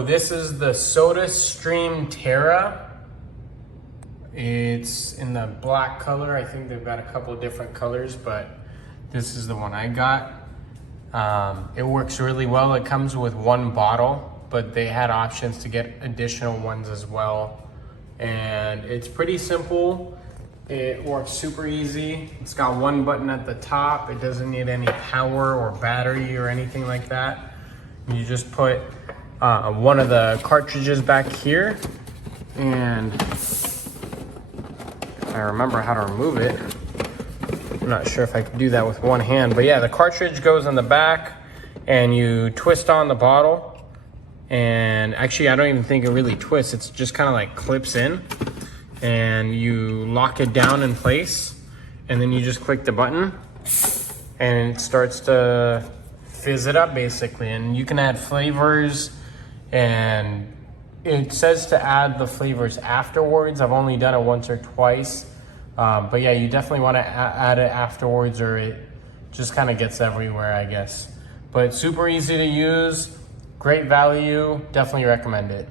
So this is the Sodastream Terra. It's in the black color. I think they've got a couple of different colors, but this is the one I got. It works really well. It comes with one bottle, but they had options to get additional ones as well. And it's pretty simple. It works super easy. It's got one button at the top. It doesn't need any power or battery or anything like that. You just put one of the cartridges back here, and if I remember how to remove it. I'm not sure if I can do that with one hand, but yeah, the cartridge goes in the back and you twist on the bottle. And actually, I don't even think it really twists. It's just kind of like clips in, and you lock it down in place, and then you just click the button and it starts to fizz it up basically. And you can add flavors, and it says to add the flavors afterwards. I've only done it once or twice, but yeah, you definitely want to add it afterwards, or it just kind of gets everywhere, I guess. But super easy to use, great value, definitely recommend it.